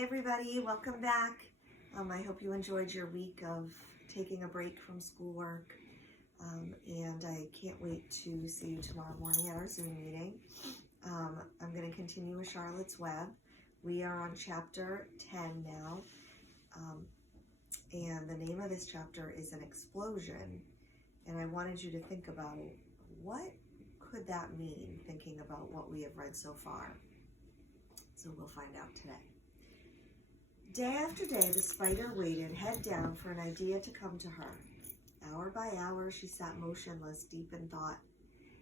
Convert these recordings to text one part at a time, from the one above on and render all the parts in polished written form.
Hi everybody, welcome back. I hope you enjoyed your week of taking a break from schoolwork, and I can't wait to see you tomorrow morning at our Zoom meeting. I'm going to continue with Charlotte's Web. We are on chapter 10 now, and the name of this chapter is An Explosion, and I wanted you to think about what could that mean, thinking about what we have read so far. So we'll find out today. Day after day, the spider waited, head down, for an idea to come to her. Hour by hour, she sat motionless, deep in thought.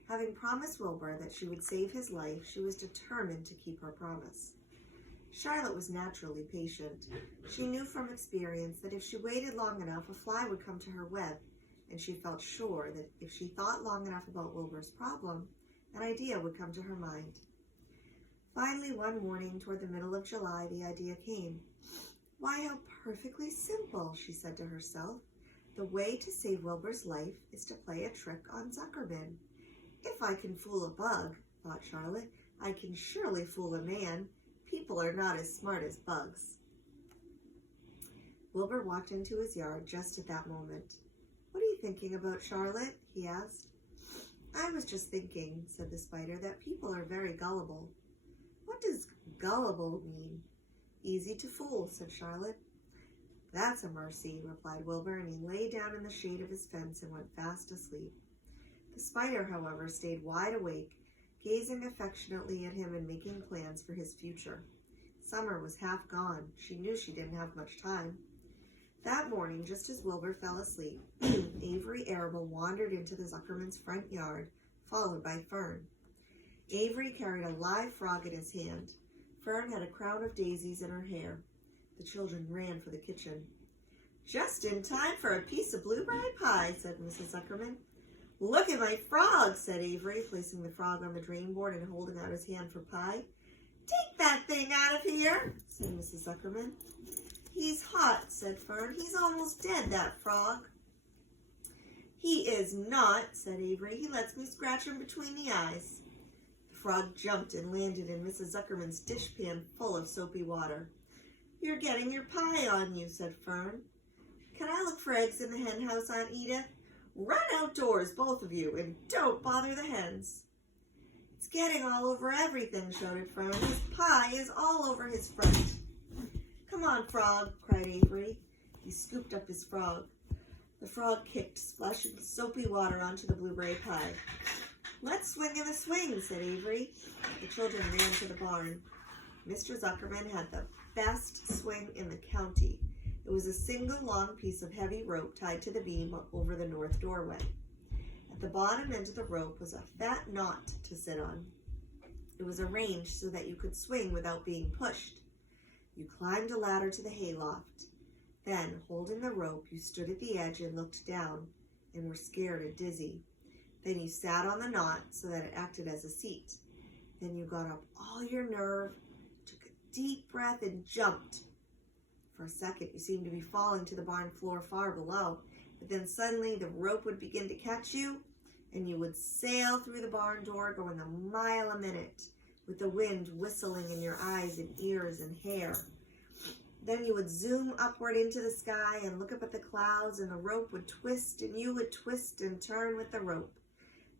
Having promised Wilbur that she would save his life, she was determined to keep her promise. Charlotte was naturally patient. She knew from experience that if she waited long enough, a fly would come to her web, and she felt sure that if she thought long enough about Wilbur's problem, an idea would come to her mind. Finally, one morning, toward the middle of July, the idea came. Why, how perfectly simple, she said to herself. The way to save Wilbur's life is to play a trick on Zuckerman. If I can fool a bug, thought Charlotte, I can surely fool a man. People are not as smart as bugs. Wilbur walked into his yard just at that moment. What are you thinking about, Charlotte? He asked. I was just thinking, said the spider, that people are very gullible. What does gullible mean? Easy to fool, said Charlotte. That's a mercy, replied Wilbur, and he lay down in the shade of his fence and went fast asleep. The spider, however, stayed wide awake, gazing affectionately at him and making plans for his future. Summer was half gone. She knew she didn't have much time. That morning, just as Wilbur fell asleep, Avery Arable wandered into the Zuckerman's front yard, followed by Fern. Avery carried a live frog in his hand. Fern had a crown of daisies in her hair. The children ran for the kitchen. Just in time for a piece of blueberry pie, said Mrs. Zuckerman. Look at my frog, said Avery, placing the frog on the drain board and holding out his hand for pie. Take that thing out of here, said Mrs. Zuckerman. He's hot, said Fern. He's almost dead, that frog. He is not, said Avery. He lets me scratch him between the eyes. The frog jumped and landed in Mrs. Zuckerman's dishpan full of soapy water. You're getting your pie on you, said Fern. Can I look for eggs in the hen house, Aunt Edith? Run outdoors, both of you, and don't bother the hens. It's getting all over everything, shouted Fern. His pie is all over his front. Come on, frog, cried Avery. He scooped up his frog. The frog kicked, splashing soapy water onto the blueberry pie. Let's swing in the swing, said Avery. The children ran to the barn. Mr. Zuckerman had the best swing in the county. It was a single long piece of heavy rope tied to the beam over the north doorway. At the bottom end of the rope was a fat knot to sit on. It was arranged so that you could swing without being pushed. You climbed a ladder to the hayloft. Then, holding the rope, you stood at the edge and looked down and were scared and dizzy. Then you sat on the knot so that it acted as a seat. Then you got up all your nerve, took a deep breath, and jumped. For a second, you seemed to be falling to the barn floor far below, but then suddenly the rope would begin to catch you, and you would sail through the barn door going a mile a minute, with the wind whistling in your eyes and ears and hair. Then you would zoom upward into the sky and look up at the clouds, and the rope would twist, and you would twist and turn with the rope.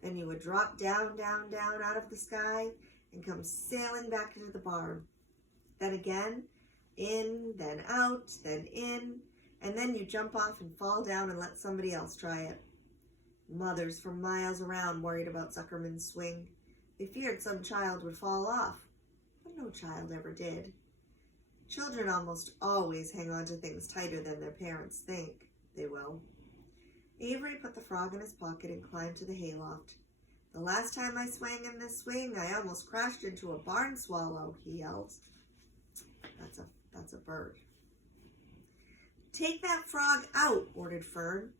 Then you would drop down, down, down out of the sky and come sailing back into the barn. Then again, in, then out, then in, and then you jump off and fall down and let somebody else try it. Mothers for miles around worried about Zuckerman's swing. They feared some child would fall off, but no child ever did. Children almost always hang on to things tighter than their parents think they will. Avery put the frog in his pocket and climbed to the hayloft. The last time I swang in this swing, I almost crashed into a barn swallow, he yelled. That's a bird. Take that frog out, ordered Fern.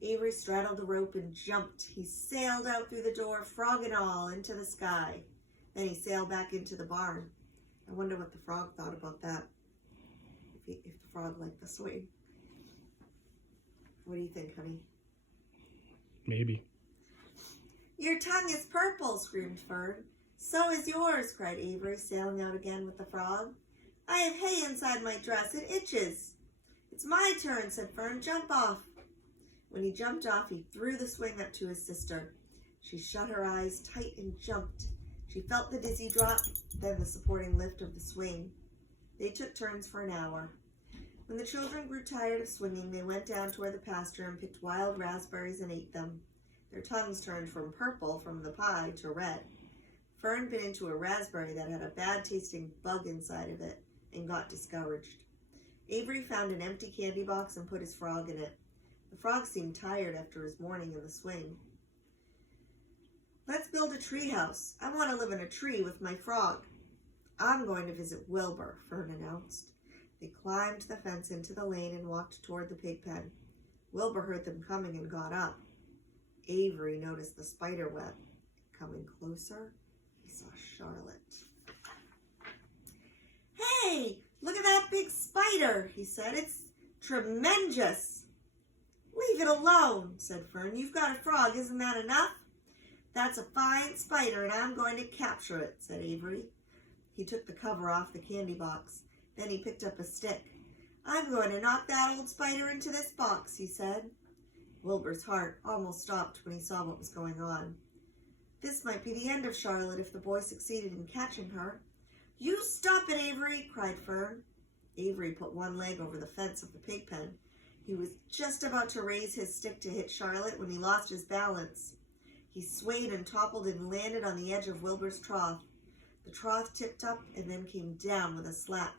Avery straddled the rope and jumped. He sailed out through the door, frog and all, into the sky. Then he sailed back into the barn. I wonder what the frog thought about that, if the frog liked the swing. What do you think, honey? Maybe. Your tongue is purple, screamed Fern. So is yours, cried Avery, sailing out again with the frog. I have hay inside my dress. It itches. It's my turn, said Fern. Jump off. When he jumped off, he threw the swing up to his sister. She shut her eyes tight and jumped. She felt the dizzy drop, then the supporting lift of the swing. They took turns for an hour. When the children grew tired of swinging, they went down toward the pasture and picked wild raspberries and ate them. Their tongues turned from purple from the pie to red. Fern bit into a raspberry that had a bad-tasting bug inside of it and got discouraged. Avery found an empty candy box and put his frog in it. The frog seemed tired after his morning in the swing. Let's build a tree house. I want to live in a tree with my frog. I'm going to visit Wilbur, Fern announced. They climbed the fence into the lane and walked toward the pig pen. Wilbur heard them coming and got up. Avery noticed the spider web. Coming closer, he saw Charlotte. Hey, look at that big spider, he said. It's tremendous. Leave it alone, said Fern. You've got a frog, isn't that enough? That's a fine spider, and I'm going to capture it, said Avery. He took the cover off the candy box. Then he picked up a stick. I'm going to knock that old spider into this box, he said. Wilbur's heart almost stopped when he saw what was going on. This might be the end of Charlotte if the boy succeeded in catching her. You stop it, Avery, cried Fern. Avery put one leg over the fence of the pig pen. He was just about to raise his stick to hit Charlotte when he lost his balance. He swayed and toppled and landed on the edge of Wilbur's trough. The trough tipped up and then came down with a slap.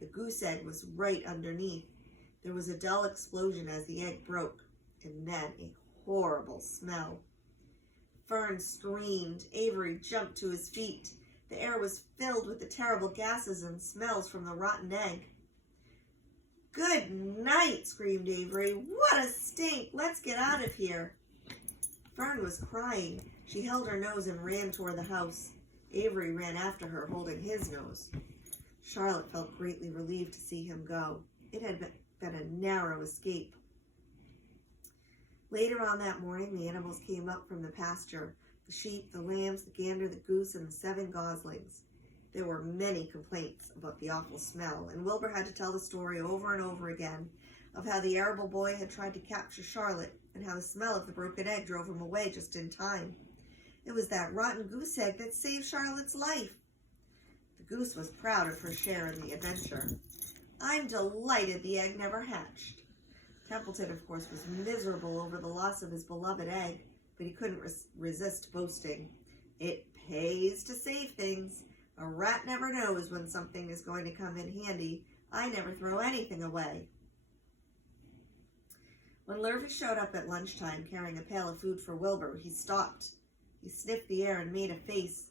The goose egg was right underneath. There was a dull explosion as the egg broke, and then a horrible smell. Fern screamed. Avery jumped to his feet. The air was filled with the terrible gases and smells from the rotten egg. Good night, screamed Avery. What a stink! Let's get out of here. Fern was crying. She held her nose and ran toward the house. Avery ran after her, holding his nose. Charlotte felt greatly relieved to see him go. It had been a narrow escape. Later on that morning, the animals came up from the pasture. The sheep, the lambs, the gander, the goose, and the 7 goslings. There were many complaints about the awful smell, and Wilbur had to tell the story over and over again of how the arable boy had tried to capture Charlotte and how the smell of the broken egg drove him away just in time. It was that rotten goose egg that saved Charlotte's life. The goose was proud of her share in the adventure. I'm delighted the egg never hatched. Templeton, of course, was miserable over the loss of his beloved egg, but he couldn't resist boasting. It pays to save things. A rat never knows when something is going to come in handy. I never throw anything away. When Lurvy showed up at lunchtime carrying a pail of food for Wilbur, he stopped. He sniffed the air and made a face.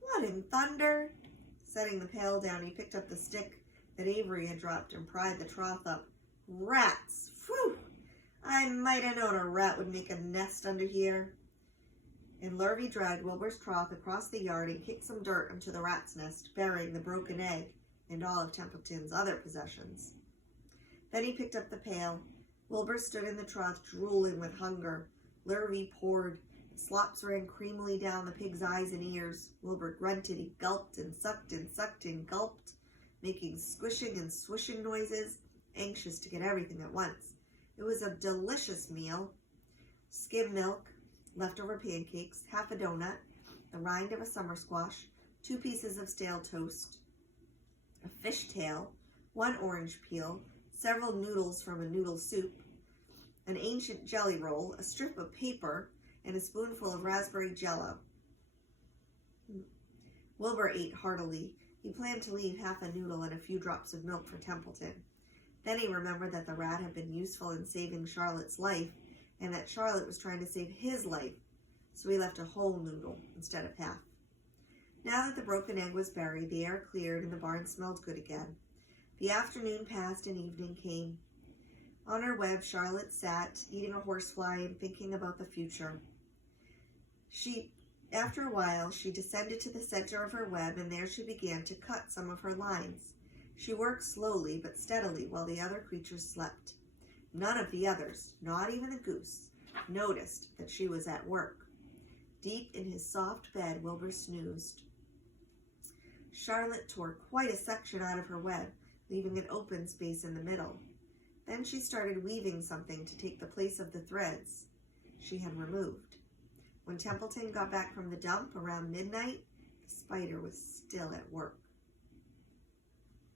What in thunder? Setting the pail down, he picked up the stick that Avery had dropped and pried the trough up. Rats! Phew! I might have known a rat would make a nest under here. And Lurvy dragged Wilbur's trough across the yard and kicked some dirt into the rat's nest, burying the broken egg and all of Templeton's other possessions. Then he picked up the pail. Wilbur stood in the trough, drooling with hunger. Lurvy poured. The slops ran creamily down the pig's eyes and ears. Wilbur grunted. He gulped and sucked and gulped, making squishing and swishing noises, anxious to get everything at once. It was a delicious meal. Skim milk, leftover pancakes, half a donut, the rind of a summer squash, 2 pieces of stale toast, a fish tail, 1 orange peel, several noodles from a noodle soup, an ancient jelly roll, a strip of paper, and a spoonful of raspberry jello. Wilbur ate heartily. He planned to leave half a noodle and a few drops of milk for Templeton. Then he remembered that the rat had been useful in saving Charlotte's life, and that Charlotte was trying to save his life, so he left a whole noodle instead of half. Now that the broken egg was buried, the air cleared and the barn smelled good again. The afternoon passed and evening came. On her web, Charlotte sat, eating a horsefly and thinking about the future. After a while, she descended to the center of her web, and there she began to cut some of her lines. She worked slowly but steadily while the other creatures slept. None of the others, not even the goose, noticed that she was at work. Deep in his soft bed, Wilbur snoozed. Charlotte tore quite a section out of her web, leaving an open space in the middle. Then she started weaving something to take the place of the threads she had removed. When Templeton got back from the dump around midnight, the spider was still at work.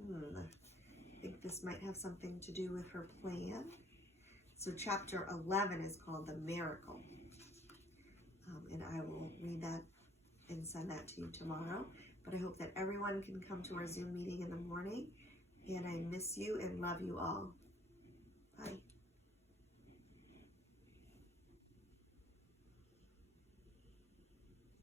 I think this might have something to do with her plan. So chapter 11 is called The Miracle. And I will read that and send that to you tomorrow. But I hope that everyone can come to our Zoom meeting in the morning. And I miss you and love you all. Bye.